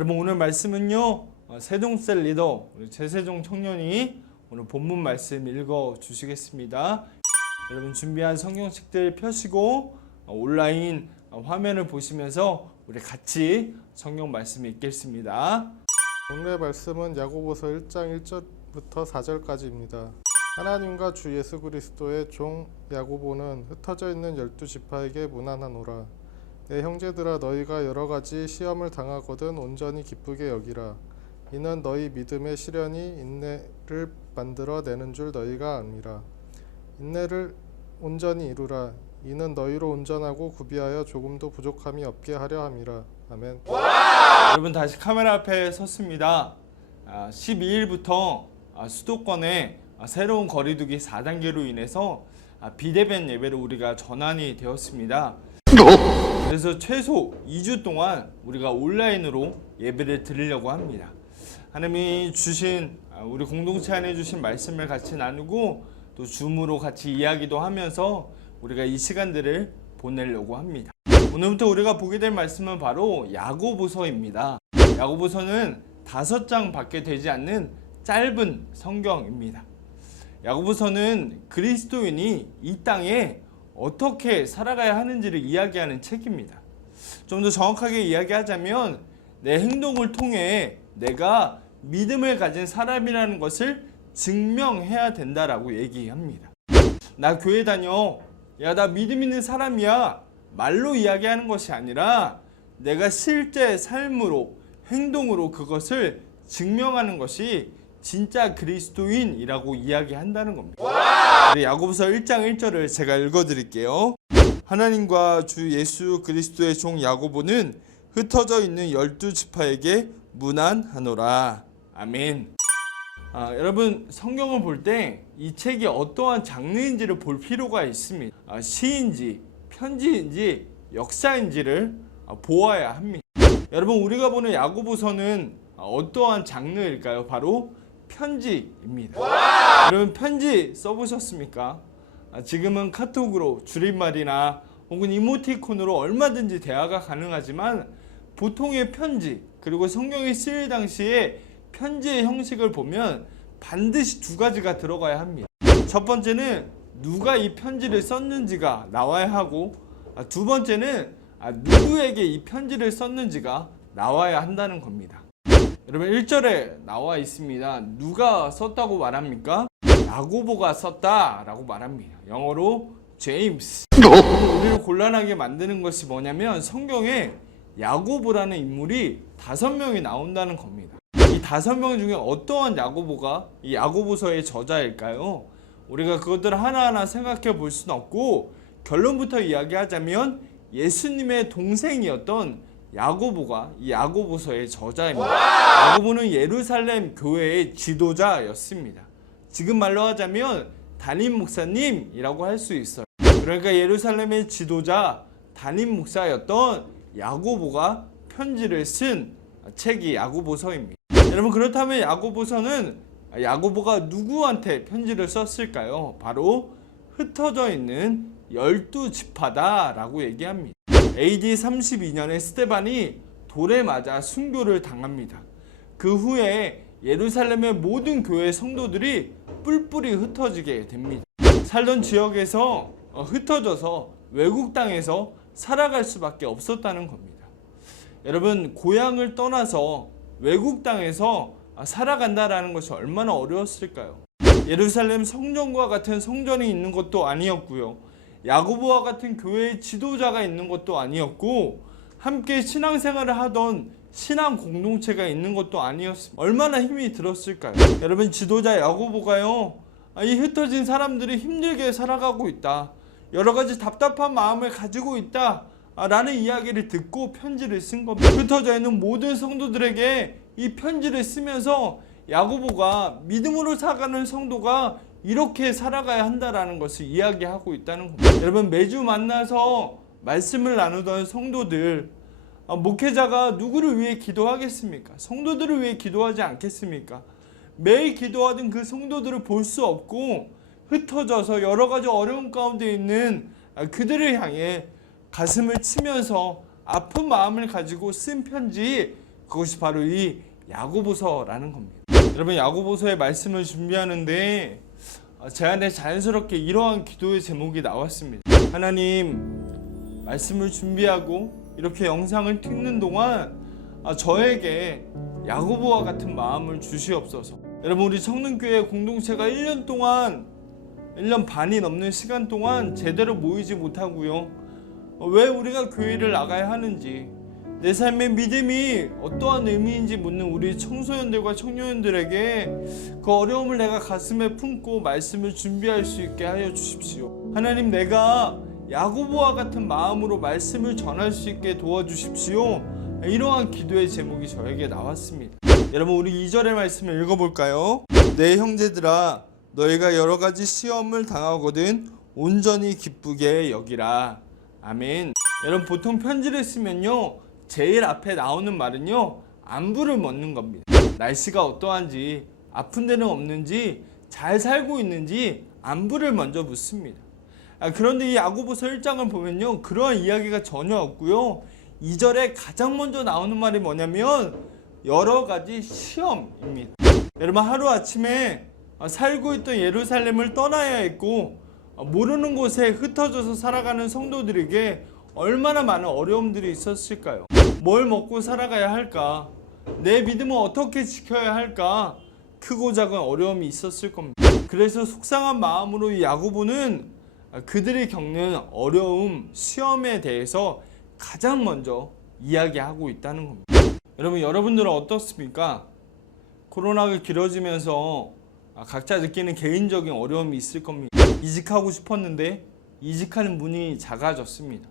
여러분 오늘 말씀은요 세종셀 리더 우리 최세종 청년이 오늘 본문 말씀 읽어 주시겠습니다. 여러분 준비한 성경책들 펴시고 온라인 화면을 보시면서 우리 같이 성경 말씀 읽겠습니다. 오늘의 말씀은 야고보서 1장 1절부터 4절까지입니다. 하나님과 주 예수 그리스도의 종 야고보는 흩어져 있는 12지파에게 문안하노라. 내 형제들아, 너희가 여러 가지 시험을 당하거든 온전히 기쁘게 여기라. 이는 너희 믿음의 시련이 인내를 만들어 내는 줄 너희가 압니다. 인내를 온전히 이루라. 이는 너희로 온전하고 구비하여 조금도 부족함이 없게 하려 함이라. 아멘. 여러분 다시 카메라 앞에 섰습니다. 12일부터 수도권에 새로운 거리두기 4단계로 인해서 비대면 예배를 우리가 전환이 되었습니다. 그래서 최소 2주 동안 우리가 온라인으로 예배를 드리려고 합니다. 하나님이 주신 우리 공동체 안에 주신 말씀을 같이 나누고 또 줌으로 같이 이야기도 하면서 우리가 이 시간들을 보내려고 합니다. 오늘부터 우리가 보게 될 말씀은 바로 야고보서입니다. 야고보서는 5장밖에 되지 않는 짧은 성경입니다. 야고보서는 그리스도인이 이 땅에 어떻게 살아가야 하는지를 이야기하는 책입니다. 좀 더 정확하게 이야기하자면 내 행동을 통해 내가 믿음을 가진 사람이라는 것을 증명해야 된다라고 얘기합니다. 나 교회 다녀. 야, 나 믿음 있는 사람이야. 말로 이야기하는 것이 아니라 내가 실제 삶으로 행동으로 그것을 증명하는 것이 진짜 그리스도인이라고 이야기한다는 겁니다. 우리 야고보서 1장 1절을 제가 읽어드릴게요. 하나님과 주 예수 그리스도의 종 야고보는 흩어져 있는 12지파에게 문안하노라. 아멘. 여러분 성경을 볼 때 이 책이 어떠한 장르인지를 볼 필요가 있습니다. 시인지 편지인지 역사인지를 보아야 합니다. 여러분 우리가 보는 야고보서는 어떠한 장르일까요? 바로 편지입니다. 여러분 편지 써보셨습니까? 지금은 카톡으로 줄임말이나 혹은 이모티콘으로 얼마든지 대화가 가능하지만 보통의 편지 그리고 성경이 쓰일 당시에 편지의 형식을 보면 반드시 2가지가 들어가야 합니다. 첫 번째는 누가 이 편지를 썼는지가 나와야 하고 두 번째는 누구에게 이 편지를 썼는지가 나와야 한다는 겁니다. 여러분 1절에 나와 있습니다. 누가 썼다고 말합니까? 야고보가 썼다라고 말합니다. 영어로 제임스. 우리를 곤란하게 만드는 것이 뭐냐면 성경에 야고보라는 인물이 5명이 나온다는 겁니다. 이 5명 중에 어떠한 야고보가 이 야고보서의 저자일까요? 우리가 그것들을 하나하나 생각해 볼 수는 없고 결론부터 이야기하자면 예수님의 동생이었던 야고보가 이 야고보서의 저자입니다. 야고보는 예루살렘 교회의 지도자였습니다. 지금 말로 하자면 담임 목사님이라고 할 수 있어요. 그러니까 예루살렘의 지도자 담임 목사였던 야고보가 편지를 쓴 책이 야고보서입니다. 여러분 그렇다면 야고보가 누구한테 편지를 썼을까요? 바로 흩어져 있는 12지파다라고 얘기합니다. AD 32년에 스데반이 돌에 맞아 순교를 당합니다. 그 후에 예루살렘의 모든 교회 성도들이 뿔뿔이 흩어지게 됩니다. 살던 지역에서 흩어져서 외국 땅에서 살아갈 수밖에 없었다는 겁니다. 여러분 고향을 떠나서 외국 땅에서 살아간다라는 것이 얼마나 어려웠을까요? 예루살렘 성전과 같은 성전이 있는 것도 아니었고요. 야고보와 같은 교회의 지도자가 있는 것도 아니었고 함께 신앙생활을 하던 신앙 공동체가 있는 것도 아니었습니다. 얼마나 힘이 들었을까요? 여러분 지도자 야고보가요. 이 흩어진 사람들이 힘들게 살아가고 있다. 여러 가지 답답한 마음을 가지고 있다. 라는 이야기를 듣고 편지를 쓴 겁니다. 흩어져 있는 모든 성도들에게 이 편지를 쓰면서 야고보가 믿음으로 살아가는 성도가 이렇게 살아가야 한다라는 것을 이야기하고 있다는 겁니다. 여러분 매주 만나서 말씀을 나누던 성도들 목회자가 누구를 위해 기도하겠습니까? 성도들을 위해 기도하지 않겠습니까? 매일 기도하던 그 성도들을 볼 수 없고 흩어져서 여러 가지 어려운 가운데 있는 그들을 향해 가슴을 치면서 아픈 마음을 가지고 쓴 편지 그것이 바로 이 야고보서라는 겁니다. 여러분, 야고보서의 말씀을 준비하는데 제 안에 자연스럽게 이러한 기도의 제목이 나왔습니다. 하나님, 말씀을 준비하고 이렇게 영상을 찍는 동안 저에게 야고보와 같은 마음을 주시옵소서. 여러분, 우리 성능교회 공동체가 1년 동안 1년 반이 넘는 시간 동안 제대로 모이지 못하고요. 왜 우리가 교회를 나가야 하는지, 내 삶의 믿음이 어떠한 의미인지 묻는 우리 청소년들과 청년들에게 그 어려움을 내가 가슴에 품고 말씀을 준비할 수 있게 하여 주십시오. 하나님, 내가 야고보와 같은 마음으로 말씀을 전할 수 있게 도와주십시오. 이러한 기도의 제목이 저에게 나왔습니다. 여러분, 우리 2절의 말씀을 읽어볼까요? 내 형제들아, 너희가 여러 가지 시험을 당하거든 온전히 기쁘게 여기라. 아멘. 여러분, 보통 편지를 쓰면요, 제일 앞에 나오는 말은요, 안부를 묻는 겁니다. 날씨가 어떠한지, 아픈 데는 없는지, 잘 살고 있는지 안부를 먼저 묻습니다. 그런데 이 야고보서 1장을 보면요, 그러한 이야기가 전혀 없고요. 2절에 가장 먼저 나오는 말이 뭐냐면 여러 가지 시험입니다. 여러분, 하루아침에 살고 있던 예루살렘을 떠나야 했고 모르는 곳에 흩어져서 살아가는 성도들에게 얼마나 많은 어려움들이 있었을까요? 뭘 먹고 살아가야 할까? 내 믿음을 어떻게 지켜야 할까? 크고 작은 어려움이 있었을 겁니다. 그래서 속상한 마음으로 이 야고보는 그들이 겪는 어려움, 시험에 대해서 가장 먼저 이야기하고 있다는 겁니다. 여러분, 여러분들은 어떻습니까? 코로나가 길어지면서 각자 느끼는 개인적인 어려움이 있을 겁니다. 이직하고 싶었는데 이직하는 문이 작아졌습니다.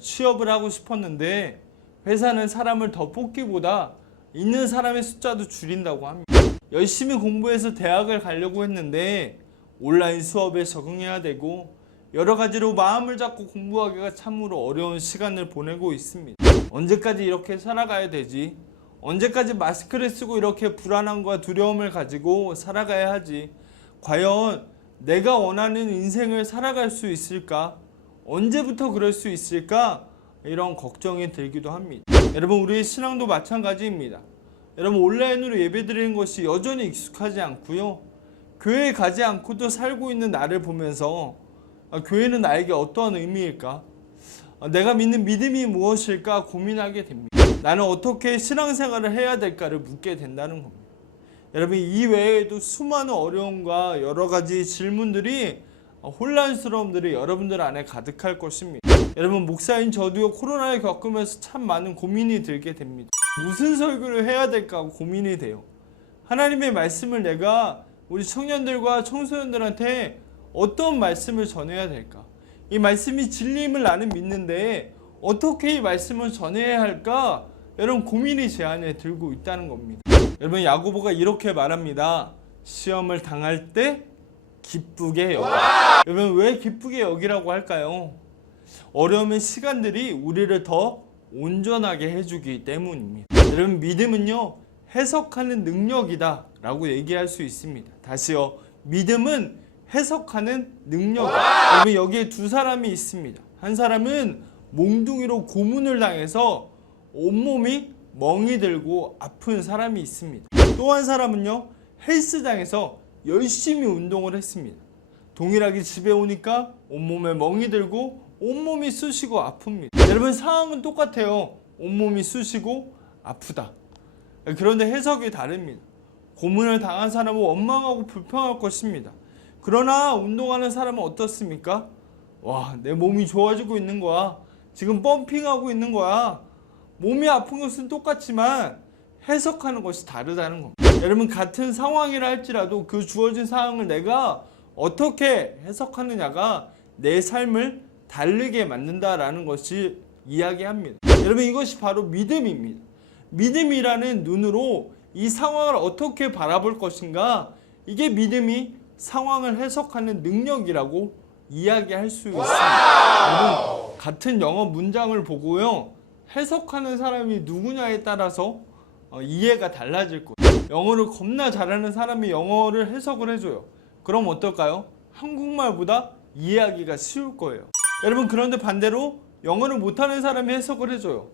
취업을 하고 싶었는데 회사는 사람을 더 뽑기보다 있는 사람의 숫자도 줄인다고 합니다. 열심히 공부해서 대학을 가려고 했는데 온라인 수업에 적응해야 되고 여러 가지로 마음을 잡고 공부하기가 참으로 어려운 시간을 보내고 있습니다. 언제까지 이렇게 살아가야 되지? 언제까지 마스크를 쓰고 이렇게 불안함과 두려움을 가지고 살아가야 하지? 과연 내가 원하는 인생을 살아갈 수 있을까? 언제부터 그럴 수 있을까? 이런 걱정이 들기도 합니다. 여러분, 우리의 신앙도 마찬가지입니다. 여러분, 온라인으로 예배드리는 것이 여전히 익숙하지 않고요. 교회에 가지 않고도 살고 있는 나를 보면서 교회는 나에게 어떠한 의미일까? 내가 믿는 믿음이 무엇일까 고민하게 됩니다. 나는 어떻게 신앙생활을 해야 될까를 묻게 된다는 겁니다. 여러분, 이 외에도 수많은 어려움과 여러 가지 질문들이 혼란스러움들이 여러분들 안에 가득할 것입니다. 여러분, 목사인 저도요, 코로나를 겪으면서 참 많은 고민이 들게 됩니다. 무슨 설교를 해야 될까 고민이 돼요. 하나님의 말씀을 내가 우리 청년들과 청소년들한테 어떤 말씀을 전해야 될까? 이 말씀이 진리임을 나는 믿는데 어떻게 이 말씀을 전해야 할까? 여러분, 고민이 제 안에 들고 있다는 겁니다. 여러분, 야고보가 이렇게 말합니다. 시험을 당할 때 기쁘게 여기. 여러분, 왜 기쁘게 여기라고 할까요? 어려움의 시간들이 우리를 더 온전하게 해주기 때문입니다. 여러분, 믿음은요, 해석하는 능력이다 라고 얘기할 수 있습니다. 다시요, 믿음은 해석하는 능력이다. 여러분, 여기에 두 사람이 있습니다. 한 사람은 몽둥이로 고문을 당해서 온몸이 멍이 들고 아픈 사람이 있습니다. 또 한 사람은요, 헬스장에서 열심히 운동을 했습니다. 동일하게 집에 오니까 온몸에 멍이 들고 온몸이 쑤시고 아픕니다. 여러분, 상황은 똑같아요. 온몸이 쑤시고 아프다. 그런데 해석이 다릅니다. 고문을 당한 사람은 원망하고 불평할 것입니다. 그러나 운동하는 사람은 어떻습니까? 와, 내 몸이 좋아지고 있는 거야. 지금 펌핑하고 있는 거야. 몸이 아픈 것은 똑같지만 해석하는 것이 다르다는 겁니다. 여러분, 같은 상황이라 할지라도 그 주어진 상황을 내가 어떻게 해석하느냐가 내 삶을 다르게 만든다라는 것을 이야기합니다. 여러분, 이것이 바로 믿음입니다. 믿음이라는 눈으로 이 상황을 어떻게 바라볼 것인가, 이게 믿음이 상황을 해석하는 능력이라고 이야기할 수 있습니다. 여러분, 같은 영어 문장을 보고요, 해석하는 사람이 누구냐에 따라서 이해가 달라질 거예요. 영어를 겁나 잘하는 사람이 영어를 해석을 해줘요. 그럼 어떨까요? 한국말보다 이해하기가 쉬울 거예요. 여러분, 그런데 반대로 영어를 못하는 사람이 해석을 해줘요.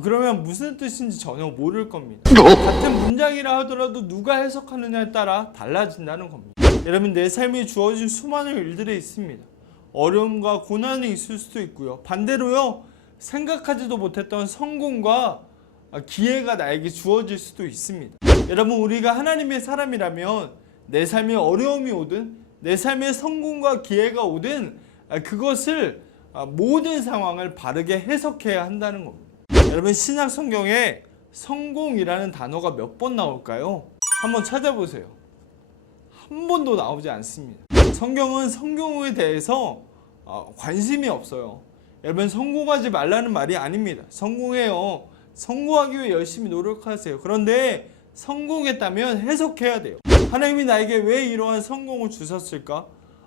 그러면 무슨 뜻인지 전혀 모를 겁니다. 같은 문장이라 하더라도 누가 해석하느냐에 따라 달라진다는 겁니다. 여러분, 내 삶에 주어진 수많은 일들이 있습니다. 어려움과 고난이 있을 수도 있고요. 반대로요, 생각하지도 못했던 성공과 기회가 나에게 주어질 수도 있습니다. 여러분, 우리가 하나님의 사람이라면 내 삶에 어려움이 오든 내 삶에 성공과 기회가 오든 그것을 모든 상황을 바르게 해석해야 한다는 겁니다. 여러분, 신약 성경에 성공이라는 단어가 몇 번 나올까요? 한번 찾아보세요. 한 번도 나오지 않습니다. 성경은 성공에 대해서 관심이 없어요. 여러분, 성공하지 말라는 말이 아닙니다. 성공해요. 성공하기 위해 열심히 노력하세요. 그런데 성공했다면 해석해야 돼요. 하나님이 나에게 왜 이러한 성공을 주셨을까?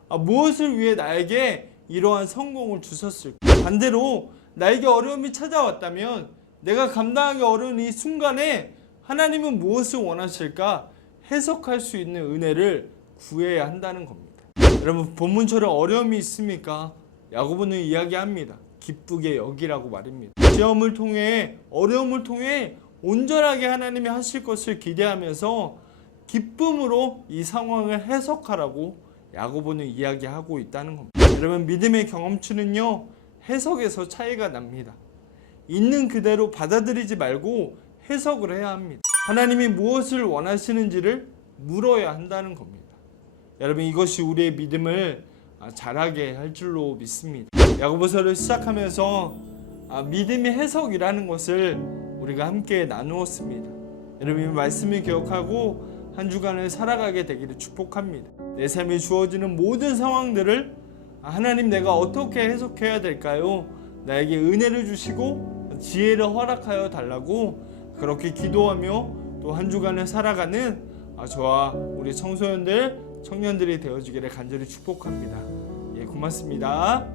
무엇을 위해 나에게 이러한 성공을 주셨을까? 반대로 나에게 어려움이 찾아왔다면 내가 감당하기 어려운 이 순간에 하나님은 무엇을 원하실까? 해석할 수 있는 은혜를 구해야 한다는 겁니다. 여러분, 본문처럼 어려움이 있습니까? 야고보는 이야기합니다. 기쁘게 여기라고 말입니다. 시험을 통해, 어려움을 통해 온전하게 하나님이 하실 것을 기대하면서 기쁨으로 이 상황을 해석하라고 야고보는 이야기하고 있다는 겁니다. 여러분, 믿음의 경험치는요, 해석에서 차이가 납니다. 있는 그대로 받아들이지 말고 해석을 해야 합니다. 하나님이 무엇을 원하시는지를 물어야 한다는 겁니다. 여러분, 이것이 우리의 믿음을 자라게 할 줄로 믿습니다. 야고보서를 시작하면서 믿음의 해석이라는 것을 우리가 함께 나누었습니다. 여러분, 이 말씀을 기억하고 한 주간을 살아가게 되기를 축복합니다. 내 삶에 주어지는 모든 상황들을 하나님, 내가 어떻게 해석해야 될까요? 나에게 은혜를 주시고 지혜를 허락하여 달라고 그렇게 기도하며 또 한 주간을 살아가는 저와 우리 청소년들, 청년들이 되어주기를 간절히 축복합니다. 예, 고맙습니다.